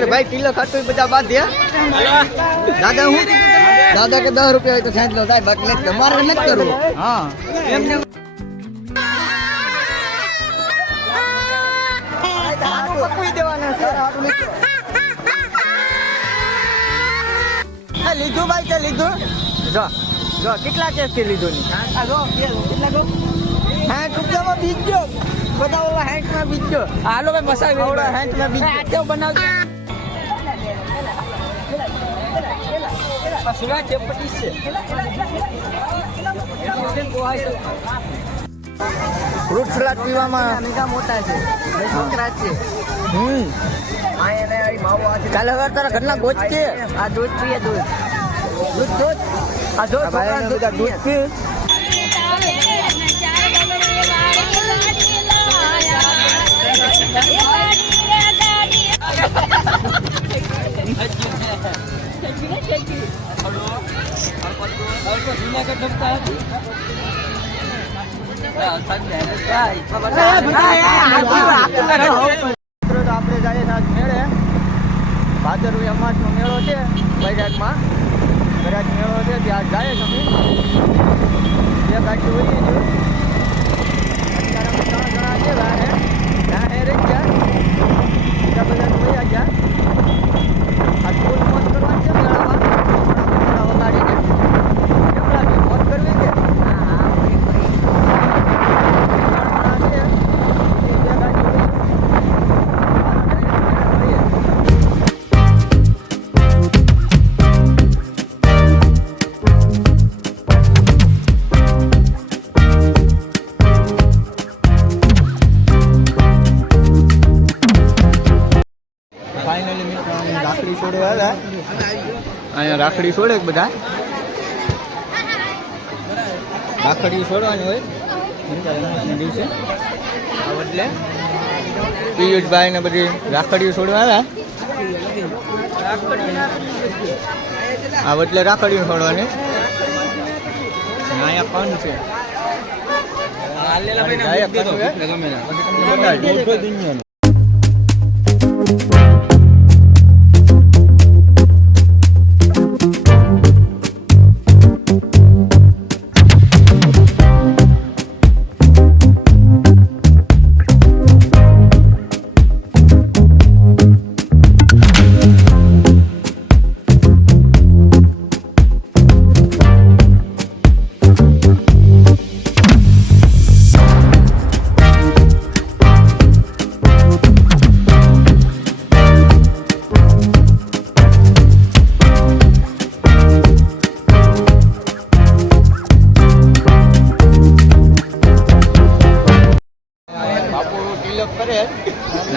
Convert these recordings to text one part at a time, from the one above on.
हमारे भाई किलो खाटू 50 बात दिया दादा हूँ दादा के 10 रुपया तो साइड लो साहब बाकी नहीं हमारे मत करो हाँ एमने पकवी देवाना सर आटू લીધું ભાઈ તે લીધું જો જો કેટલા કેસથી લીધું ની આ જો કેટલા ગો 60 રૂપિયામાં બીજો બધા ઓલા 60 માં બીજો હાલો ભાઈ મસાઈ ઓલા 60 માં બીજો કેવ બનાવજો સુરા છે 25 છે ફ્રૂટ સલાડ પીવામાં મેગા મોટા છે છોકરા છે કાલે હવે તારા ઘરના ગોચ છે આ દૂધ પીએ દૂધ આ જો બધા દૂધ પીએ આપણે જઈએ મેળે ભાદરવી અમાસનો મેળો છે બૈરાગમાં બૈરાગ મેળો છે ત્યાં જાય તમે બે ગાડી વળી જો અત્યારે અમે 3 જણા છે ત્યાં રહી ગયા બીજા બધા વળ્યા ગયા આ ફૂલ મોજ કરવાની છે મેળામાં વગાડીને કેમ લાગે મોજ કરવી છે રાખડી છોડવા અહીંયા રાખડી છોડે બધા રાખડી છોડવાની હોય દિવસે એટલે પિયુષભાઈ ને બધી રાખડીઓ છોડવા આવ્યા એટલે રાખડીઓ છોડવાની અહીંયા કણ છે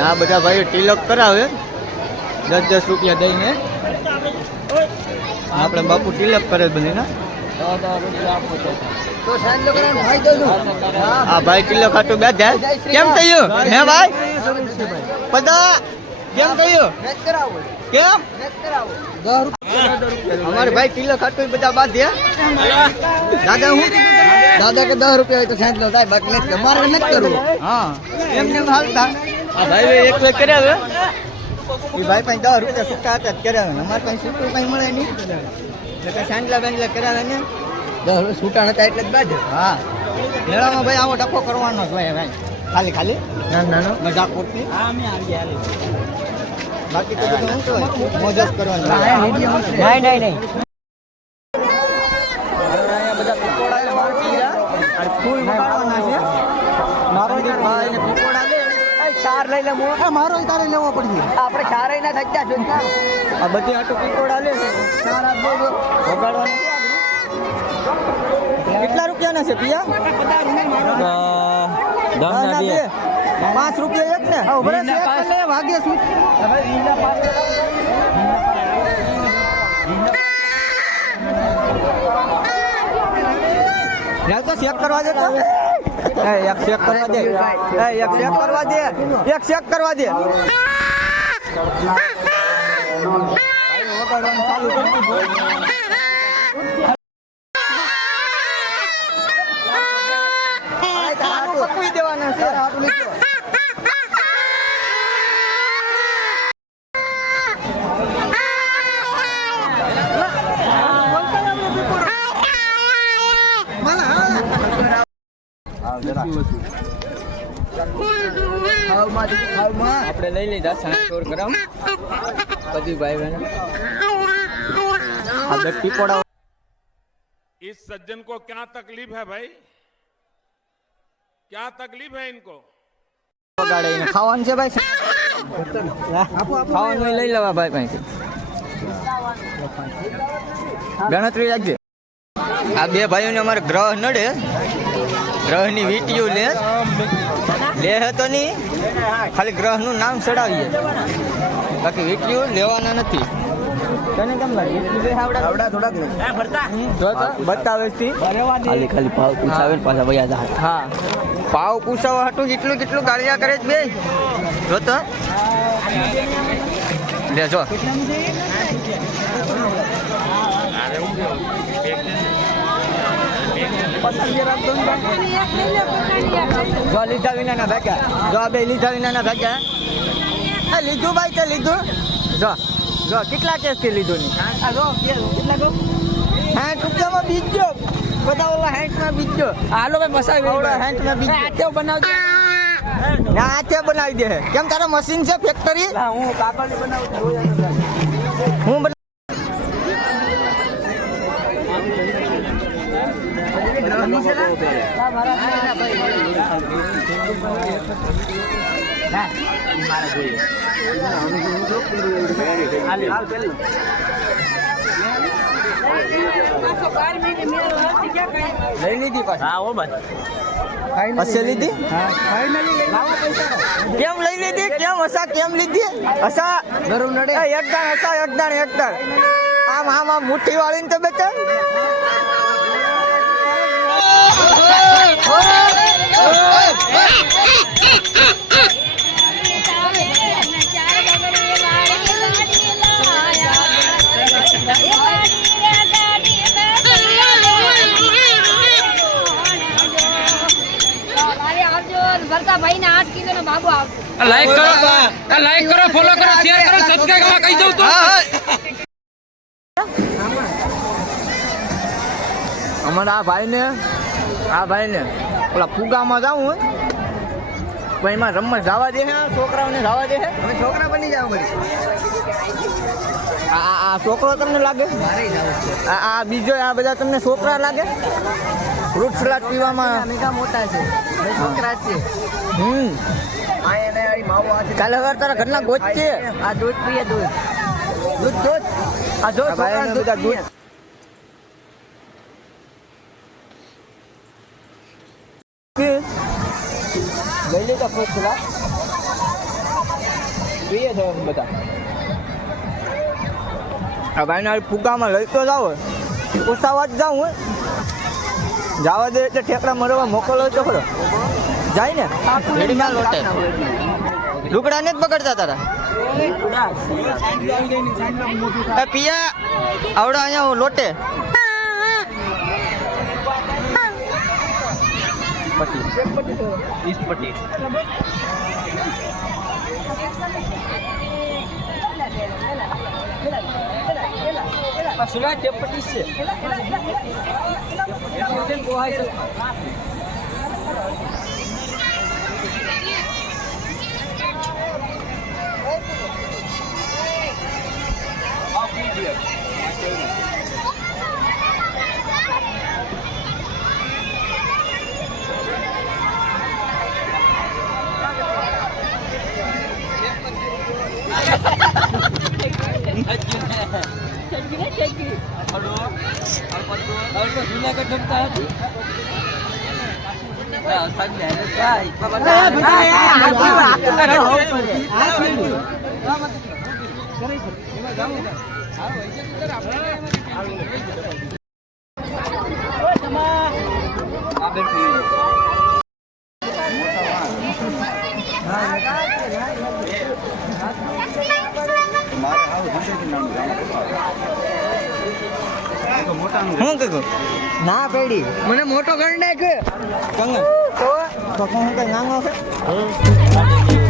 આ બધા ભાઈઓ તિલક કરાવે 10-10 રૂપિયા દઈને આપણે બાપુ તિલક કરે બધાને હા ભાઈ તિલક ખાટું બે જાય કેમ થયું હે ભાઈ બધા કેમ થયું કેમ 10 રૂપિયા हमारे भाई તિલક ખાટું 50 बात दिया दादा हूँ दादा के 10 रुपया तो साइड लो साहब बाकी नहीं हमारे मत करो हाँ एमने हालता આ ભાઈ એક વેક કર્યા હવે એ ભાઈ પાસે 10 રૂપિયા સુટ્ટા હતા કર્યા અમારે પાસે સુટ્ટું કંઈ મળે નહીં એટલે કે સાંડલા બેંડલા કર્યા ને 10 સુટ્ટા નતા એટલે જ બાદ હા મેળામાં ભાઈ આવો ટકો કરવાનો જ ભાઈ ખાલી ખાલી નાનો મજાક પૂરતી હા અમે આવી ગયા બાકી તો બધું શું હોય મોજ જ કરવાની નહીં અહીંયા બધા પકોડા બહાર પી ગયા અને ફૂલ વગાડવાના છે મારો ભાઈ ને પકોડા દે ચાર લઈ લે મારો તારે લેવો પડશે આપણે ચારે ના થઈ ગયા જોતા આ બધી આટો પકોડા લે ચાર આ દો વગાડવાના કેટલા રૂપિયાના છે પિયા 5 રૂપિયા એક ને ઉભરે છે એક લે વાગે શું યાર તો ચેક કરવા દે તો એક ચેક કરવા દે એક ચેક કરવા દે એક ચેક કરવા દે ચાલુ પકવી દેવાના છે આપણે લઈ લીધા 60 ગ્રામ બધી ભાઈ બહેન આ બે પીપોડા इस सज्जन को क्या तकलीफ है भाई, क्या तकलीफ है इनको? ગાડીને ખાવાનું છે ભાઈ ખાવાનું લઈ લેવા ભાઈ ભાઈ ગણતરી રાખજે આ બે ભાઈઓને અમારે ગ્રહ નડે ગ્રહની વીટીઓ લે તો નહીં ખાલી ગ્રહનું નામ ચડાવીએ બાકી વીટીઓ લેવાના નથી તને કેમ લાગે આવડા થોડાક ને બતાવે ખાલી ભાવ પૂછાવે પાછા વયા જા હા ભાવ પૂછાવા હતું કેટલું ગાળિયા કરે છે બે જો તો લે જો લીધા વિના ભાગ્યા જો બે લીધા વિના ભાગ્યા લીધું ભાઈ તે લીધું જો કેટલા કેસ થી લીધું નહીં કેટલા 60 રૂપિયામાં બીજો બધા ઓલા 60 માં બીજો હાલો ભાઈ મસાઈ 60 માં બીજો બનાવજો હાથે બનાવી દે કેમ તારા મશીન છે ફેક્ટરી હું કાપડની બનાવું હું લઈ લીધી પાછી હા હો ભાઈ પછી લીધી કેમ લઈ લીધી કેમ હસા કેમ લીધી હસા ગરમ નડે એકદાણ હસા એકદાણ આમ મુઠ્ઠી વાળીને તો બેટા ભાઈ ને 8 કિલો નો બાબુ આપ લાઈક કરો ફોલો કરો શેર કરો સબસ્ક્રાઇબ કરવા કહી દઉં તો અમારા આ ભાઈને ઓલા ફુગામાં જાવું પણ એમાં રમવા જવા દે હે છોકરાઓને જવા દે હે અમે છોકરા બની જાવ આ છોકરો તમને લાગે આ બીજો આ બધા તમને છોકરા લાગે ફ્રૂટ સલાડ પીવામાં મોટા છે છોકરા છે કાલે હવે તારા ઘરના ગોચ છે આ દૂધ પીએ દૂધ આ જો બધા દૂધ લઈ લેતા ફ્રૂટ સલાડ પીએ છે બધા આ ભાઈને ફુગામાં લઈ તો જાઓ ઉસાવા જ જાઉં જવા દે એટલે ઠેકડા મરવા મોકલો તો ખરો જાય ને રેડીમાં લોટે લુકડા ને જ પકડતા તારા પિયા આવડા અહીંયા લોટે સુલા ટેપટી છે હું કીધું ના પેડી મને મોટો ગણ નાખ કંગન તો હું કઈ નાનો છે